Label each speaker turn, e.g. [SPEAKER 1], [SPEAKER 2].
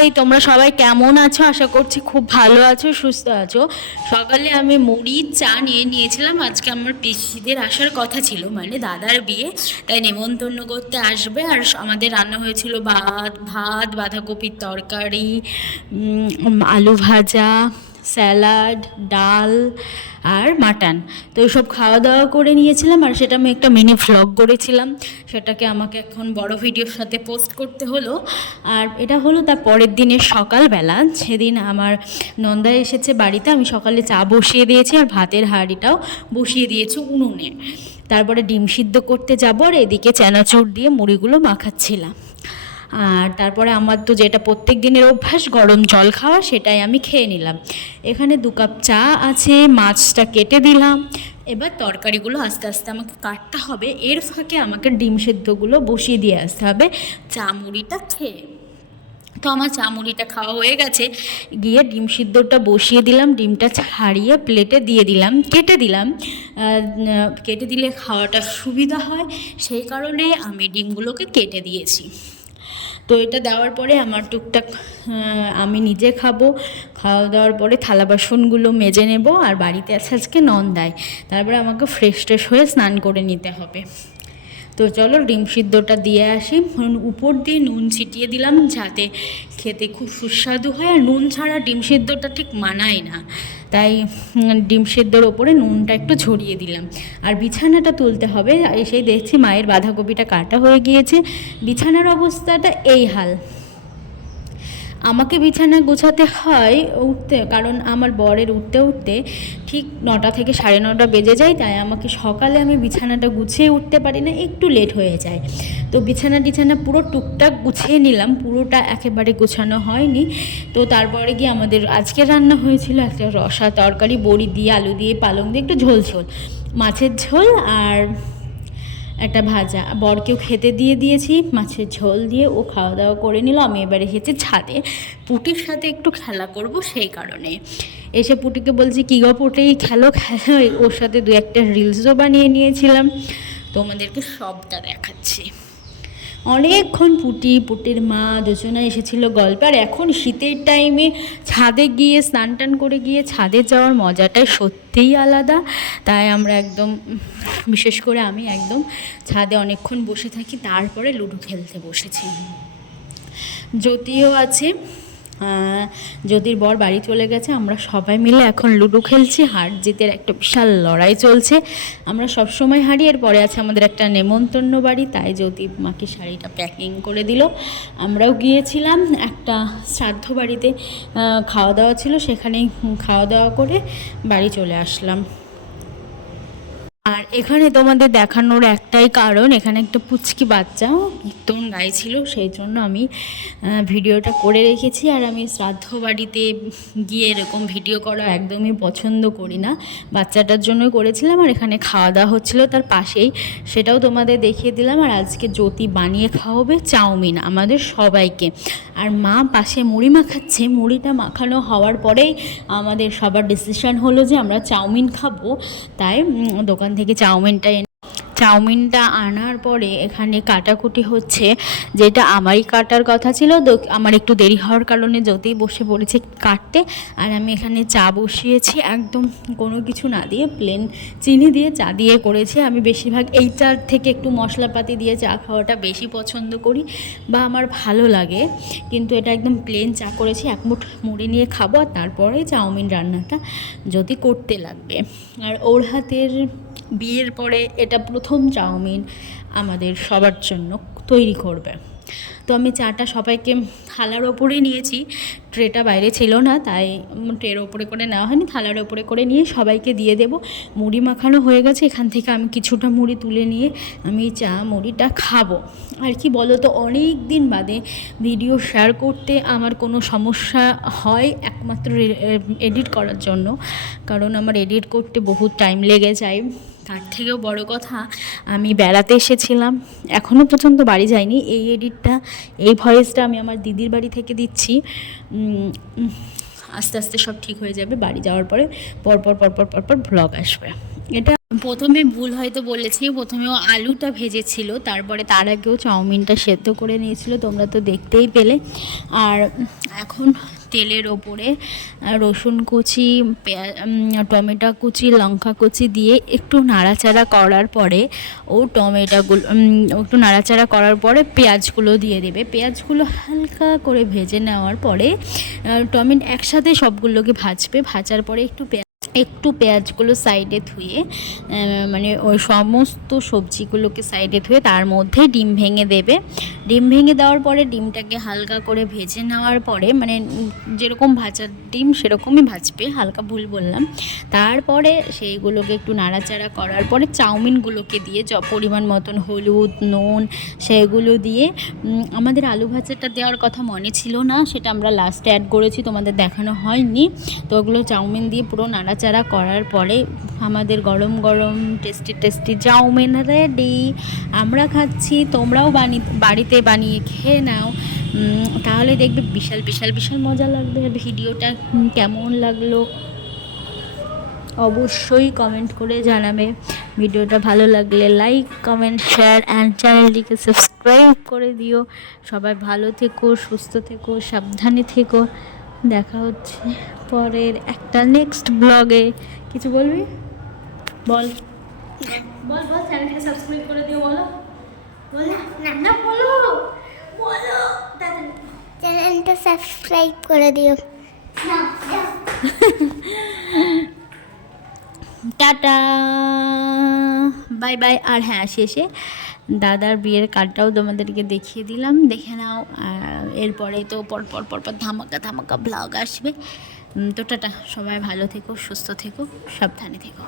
[SPEAKER 1] High তোমরা সবাই কেমন আছো? আশা করছি খুব ভালো আছো, সুস্থ আছো। সকালে আমি মুড়ি, চা নিয়ে নিয়েছিলাম। আজকে আমার পিসিদের আসার কথা ছিল মানে দাদার বিয়ে। তাই নেমন্তন্ন করতে আসবে। আর আমাদের রান্না হয়েছিল ভাত ভাত, বাঁধাকপির তরকারি আলু ভাজা স্যালাড, ডাল আর মাটন। তো এইসব খাওয়া দাওয়া করে নিয়েছিলাম আর সেটা আমি একটা মিনি ভ্লগ করেছিলাম। সেটাকে আমাকে এখন বড় ভিডিওর সাথে পোস্ট করতে হলো। আর এটা হলো তার পরের দিনের সকালবেলা। সেদিন আমার নন্দা এসেছে বাড়িতে, আমি সকালে চা বসিয়ে দিয়েছি আর ভাতের হাঁড়িটাও বসিয়ে দিয়েছি উনুনে। তারপরে ডিম সিদ্ধ করতে যাব আর এদিকে চানাচুর দিয়ে মুড়িগুলো মাখাচ্ছিলাম। আর তারপরে আমার তো যেটা প্রত্যেক দিনের অভ্যাস, গরম জল খাওয়া, সেটাই আমি খেয়ে নিলাম। এখানে দু কাপ চা আছে, মাছটা কেটে দিলাম। এবার তরকারিগুলো আস্তে আস্তে আমাকে কাটতে হবে। এর ফাঁকে আমাকে ডিম সেদ্ধগুলো বসিয়ে দিয়ে আসতে হবে চা মুড়িটা খেয়ে। তো আমার চা মুড়িটা খাওয়া হয়ে গেছে। গিয়ে ডিম সিদ্ধটা বসিয়ে দিলাম, ডিমটা ছাড়িয়ে প্লেটে দিয়ে দিলাম, কেটে দিলাম। কেটে দিলে খাওয়াটা সুবিধা হয়। সেই কারণে আমি ডিমগুলোকে কেটে দিয়েছি। তো এটা দেওয়ার পরে আমার টুকটাক আমি নিজে খাব, খাওয়া দাওয়ার পরে থালা বাসনগুলো মেজে নেব আর বাড়িতে আছে আজকে নন্দায় তারপরে আমাকে ফ্রেশ ট্রেশ হয়ে স্নান করে নিতে হবে। তো চলো ডিম সিদ্ধটা দিয়ে আসি। উপর দিয়ে নুন ছিটিয়ে দিলাম যাতে খেতে খুব সুস্বাদু হয়। আর নুন ছাড়া ডিম সিদ্ধটা ঠিক মানায় না। তাই ডিম সেদ্ধের ওপরে নুনটা একটু ছড়িয়ে দিলাম। আর বিছানাটা তুলতে হবে এসেই দেখছি মায়ের বাঁধাকপিটা কাটা হয়ে গিয়েছে। বিছানার অবস্থাটা এই হাল। আমাকে বিছানা গোছাতে হয় উঠতে, কারণ আমার বরের উঠতে উঠতে ঠিক নটা থেকে সাড়ে নটা বেজে যায়, তাই আমাকে সকালে আমি বিছানাটা গুছিয়ে উঠতে পারি না, একটু লেট হয়ে যায়। তো বিছানা টিছানা পুরো টুকটাক গুছিয়ে নিলাম, পুরোটা একেবারে গোছানো হয়নি। তো তারপরে গিয়ে আমাদের আজকে রান্না হয়েছিল একটা রসা তরকারি, বড়ি দিয়ে, আলু দিয়ে, পালং দিয়ে, একটু ঝোল ঝোল। মাছের ঝোল আর একটা ভাজা। বরকেও খেতে দিয়ে দিয়েছি, মাছের ঝোল দিয়ে ও খাওয়া দাওয়া করে নিল। আমি এবারে এসেছি ছাদে পুটির সাথে একটু খেলা করব সেই কারণে। এসে পুটিকে বলছি, কী গো পুটি, খেলো খেলো। ওর সাথে দু একটা রিলসও বানিয়ে নিয়েছিলাম। তোমাদেরকে সবটা দেখাচ্ছি। অনেকক্ষণ পুটি, পুটির মা যোজনা এসেছিল গল্প। আর এখন শীতের টাইমে ছাদে গিয়ে স্নান টান করে গিয়ে ছাদে যাওয়ার মজাটাই সত্যিই আলাদা। তাই আমরা একদম, বিশেষ করে আমি একদম ছাদে অনেকক্ষণ বসে থাকি, তারপরে লুডো খেলতে বসেছি। যদিও আছে জ্যোতির বর বাড়ি চলে গেছে, আমরা সবাই মিলে এখন লুডো খেলছি হার জিতের একটা বিশাল লড়াই চলছে। আমরা সব সময় হারি এর পরে আছে আমাদের একটা নেমন্তন্ন বাড়ি, তাই জ্যোতি মাকে শাড়িটা প্যাকিং করে দিল। আমরাও গিয়েছিলাম একটা শ্রাদ্ধ বাড়িতে খাওয়া দাওয়া ছিল, সেখানেই খাওয়া দাওয়া করে বাড়ি চলে আসলাম। আর এখানে তোমাদের দেখানোর একটাই কারণ, এখানে একটা পুচকি বাচ্চা কীর্তন গাইছিল, সেই জন্য আমি ভিডিওটা করে রেখেছি। আর আমি শ্রাদ্ধ বাড়িতে গিয়ে এরকম ভিডিও করা একদমই পছন্দ করি না। বাচ্চাটার জন্য করেছিলাম আর এখানে খাওয়া দাওয়া হচ্ছিল তার পাশেই। সেটাও তোমাদের দেখিয়ে দিলাম। আর আজকে জ্যোতি বানিয়ে খাওয়াবে চাউমিন আমাদের সবাইকে। আর মা পাশে মুড়ি মাখাচ্ছে। মুড়িটা মাখানো হওয়ার পরেই আমাদের সবার ডিসিশন হলো যে আমরা চাউমিন খাব। তাই দোকান থেকে চাউমিনটা এনে চাউমিনটা আনার পরে এখানে কাটাকুটি হচ্ছে, যেটা আমারই কাটার কথা ছিল আমার একটু দেরি হওয়ার কারণে যতই বসে পড়েছে কাটতে, আর আমি এখানে চা বসিয়েছি, একদম কোনো কিছু না দিয়ে প্লেন চিনি দিয়ে চা দিয়ে করেছি। আমি বেশিরভাগ এইটার থেকে একটু মশলাপাতি দিয়ে চা খাওয়াটা বেশি পছন্দ করি বা আমার ভালো লাগে, কিন্তু এটা একদম প্লেন চা করেছি, এক মুঠ মুড়ি নিয়ে খাব আর তারপরে চাউমিন রান্নাটা যদি করতে লাগবে। আর ওর হাতের বিয়ের পরে এটা প্রথম চাউমিন আমাদের সবার জন্য তৈরি করবে। তো আমি চাটা সবাইকে থালার ওপরে নিয়েছি, ট্রেটা বাইরে ছিল না, তাই ট্রের ওপরে করে নেওয়া হয়নি, থালার ওপরে করে নিয়ে সবাইকে দিয়ে দেব। মুড়ি মাখানো হয়ে গেছে, এখান থেকে আমি কিছুটা মুড়ি তুলে নিয়ে আমি চা মুড়িটা খাব। আর কি বলো তো অনেক দিন বাদে ভিডিও শেয়ার করতে আমার কোনো সমস্যা হয় একমাত্র এডিট করার জন্য, কারণ আমার এডিট করতে বহুত টাইম লেগে যায়। তার থেকেও বড় কথা, আমি বেড়াতে এসেছিলাম। এখনও পর্যন্ত বাড়ি যাইনি। এই এডিটটা এই ভয়েসটা আমি আমার দিদির বাড়ি থেকে দিচ্ছি। আস্তে আস্তে সব ঠিক হয়ে যাবে। বাড়ি যাওয়ার পরে পরপর পরপর পরপর ব্লগ আসবে। এটা প্রথমে ভুল হয়তো বলেছি প্রথমে ও আলুটা ভেজেছিল, তারপরে তার আগেও চাউমিনটা সেদ্ধ করে নিয়েছিল, তোমরা তো দেখতেই পেলে। আর এখন তেলের ওপরে রসুন কুচি টমেটো কুচি, লঙ্কা কুচি দিয়ে একটু নাড়াচাড়া করার পরে ও টমেটোগুলো একটু নাড়াচাড়া করার পরে পেঁয়াজগুলো দিয়ে দেবে। পেঁয়াজগুলো হালকা করে ভেজে নেওয়ার পরে টমেটো একসাথে সবগুলোকে ভাজবে, ভাজার পরে একটু পেঁয়াজ একটু পেঁয়াজগুলো সাইডে ধুয়ে মানে ওই সমস্ত সবজিগুলোকে সাইডে ধুয়ে তার মধ্যে ডিম ভেঙে দেবে। ডিম ভেঙে দেওয়ার পরে ডিমটাকে হালকা করে ভেজে নেওয়ার পরে মানে যেরকম ভাজার ডিম সেরকমই ভাজবে, হালকা ভুল বললাম। তারপরে সেইগুলোকে একটু নাড়াচাড়া করার পরে চাউমিনগুলোকে দিয়ে য পরিমাণ মতন হলুদ, নুন, সেগুলো দিয়ে আমাদের আলু ভাজাটা দেওয়ার কথা মনে ছিল না, সেটা আমরা লাস্টে অ্যাড করেছি, তোমাদের দেখানো হয়নি। তো ওগুলো চাউমিন দিয়ে পুরো নাড়াচাড়া করার পরে আমাদের গরম গরম টেস্টি টেস্টি চাউমিন রেডি আমরা খাচ্ছি, তোমরাও বানি, বাড়িতে বানিয়ে খেয়ে নাও। তাহলে দেখবে বিশাল বিশাল বিশাল মজা লাগবে। ভিডিওটা কেমন লাগল অবশ্যই কমেন্ট করে জানাবে। ভিডিওটা ভালো লাগলে লাইক কমেন্ট শেয়ার অ্যান্ড চ্যানেলটিকে সাবস্ক্রাইব করে দিও। সবাই ভালো থেকো, সুস্থ থেকো, সাবধানে থেকো। দেখা হচ্ছে পরের একটা নেক্সট ব্লগে কিছু বলবি? বল। বল বল চ্যানেলটিকে সাবস্ক্রাইব করে দিও বলো। বল না না বলো বলো।
[SPEAKER 2] চ্যানেলটা সাবস্ক্রাইব করে দিও।
[SPEAKER 1] টাটা। Bye bye. আর হ্যাঁ শেষে দাদার বিয়ের কার্ডটাও তোমাদেরকে দেখিয়ে দিলাম। দেখে নাও এরপরে তো পর পর পর পর ধামাকা ধামাকা ব্লগ আসবে। তো টাটা, সবাই ভালো থেকো, সুস্থ থেকো, সাবধানে থেকো।